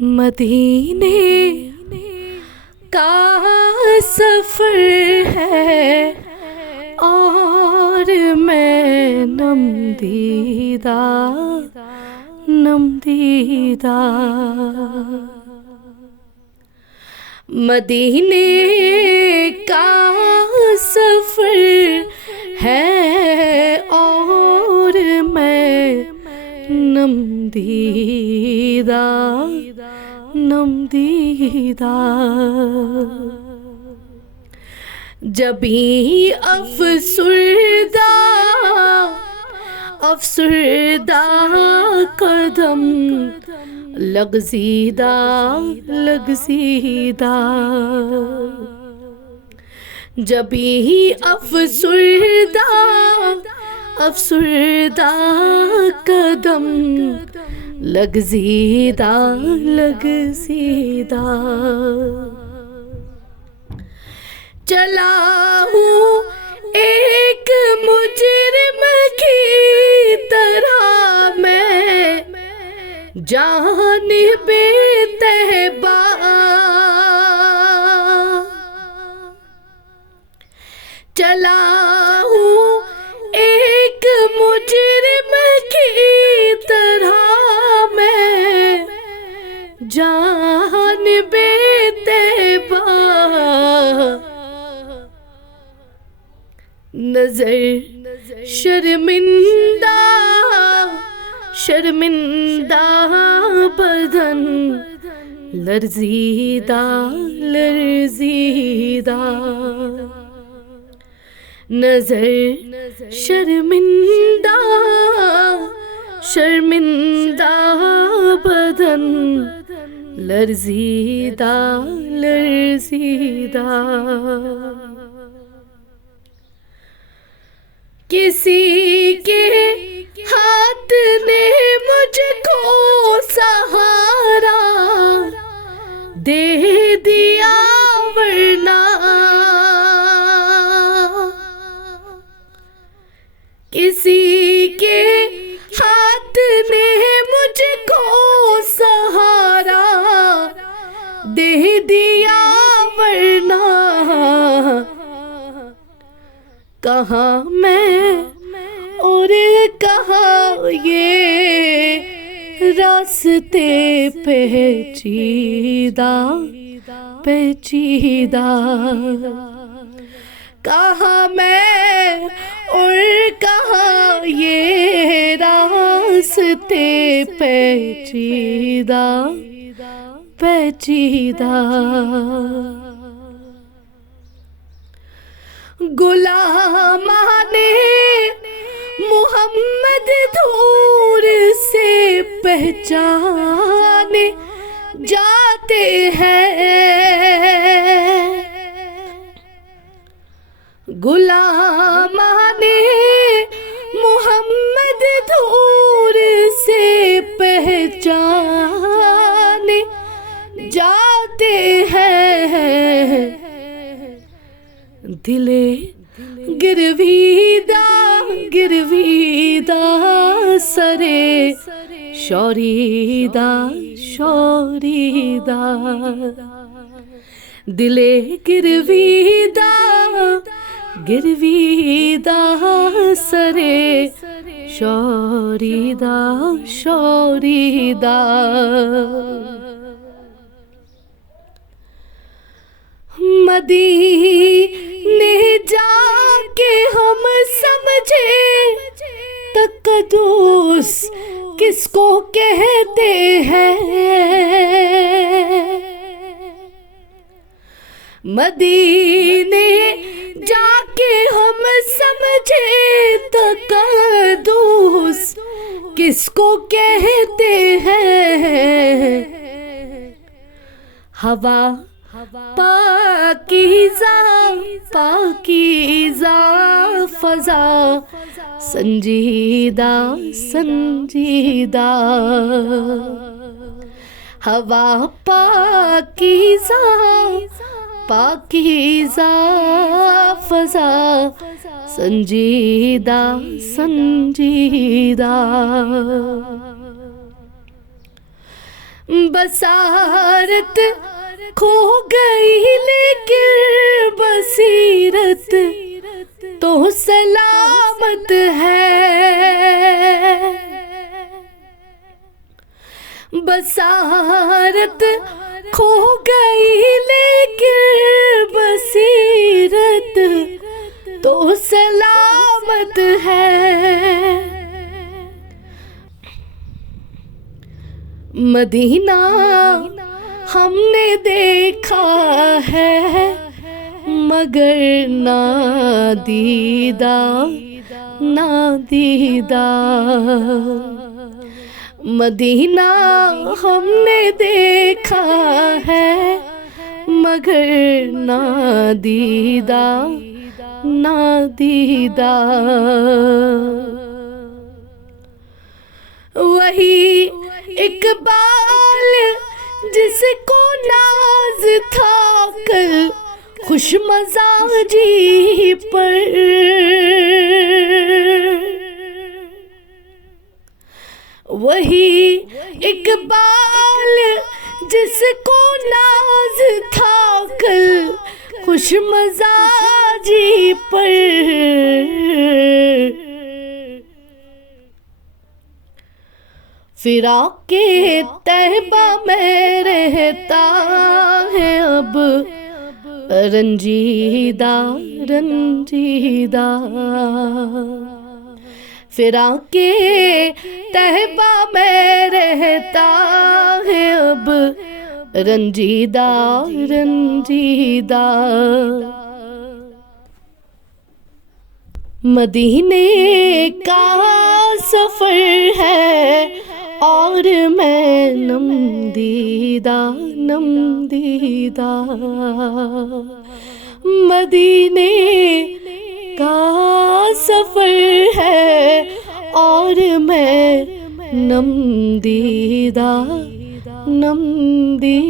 मदीने का सफर है और मैं नमदीदा नमदीदा। मदीने का सफर है और मैं नमदीदा नमदीदा। जबी अफसुरदा अफसुरदा कदम लग़ज़ीदा लग़ज़ीदा। जबी अफसुरदा अफसुरदा कदम लग़ज़ीदा लग़ज़ीदा। चला हूँ एक मुजरिम की तरह मैं जानिबे तहबा। चला हूँ एक मुजरिम की तरह मैं जानिबे तहबा। नजर शर्मिंदा शर्मिंदा बदन लर्ज़ीदा लर्ज़ीदा। नजर शर्मिंदा शर्मिंदा बदन लर्ज़ीदा लर्ज़ीदा। किसी के हाथ ने मुझको सहारा दे दिया वरना किसी के हाथ ने मुझको सहारा दे दिया वरना। कहाँ मैं और कहाँ ये रास्ते पेचीदा पेचीदा। कहाँ मैं और कहाँ ये रास्ते पेचीदा पेचीदा। गुलामाने मोहम्मद दूर से पहचाने जाते हैं। गुलामाने मोहम्मद दूर से पहचाने जाते हैं। दिले गिरवीदा गिरवीदा सरे शौरीदा शौरीदा। दिले गिरवीदा गिरवीदा सरे शौरीदा शौरीदा। मदीने जाके हम समझे तक़द्दुस किसको कहते हैं। मदीने जाके हम समझे तक़द्दुस किसको कहते हैं। हवा पाकीज़ा पाकीज़ा फ़ज़ा संजीदा संजीदा। हवा पाकीज़ा पाकीज़ा फ़ज़ा संजीदा संजीदा। बसारत खो गई लेकिन बसीरत तो सलामत है। बसारत खो गई लेकिन बसीरत तो सलामत है। मदीना हमने देखा है मगर ना दीदा ना दीदा। मदीना हमने देखा है मगर ना दीदा ना दीदा। वही इकबाल जिसको नाज था कल खुश मजाजी पर। वही इकबाल जिसको नाज था कल खुश मजाजी पर। फिराक के तहबा में रहता है अब रंजीदा रंजीदा। फिराक के तहबा में रहता है अब रंजीदा रंजीदा। मदीने का सफर है और मैं नमदीदा नमदीदा। मदीने का सफर है और मैं नमदीदा नमदीदा।